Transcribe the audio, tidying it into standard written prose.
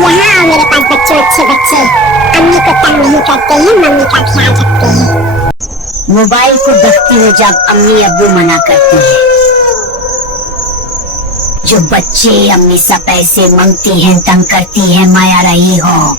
यहाँ आओ मेरे पास बच्चों, अच्छे बच्चे अम्मी को तंग नहीं करते हैं, मम्मी का ख्याल रखते हैं। मोबाइल को देखती हो जब अम्मी अब्बू मना करते हैं। जो बच्चे हमेशा पैसे मांगती हैं, तंग करती हैं, माया रही हो,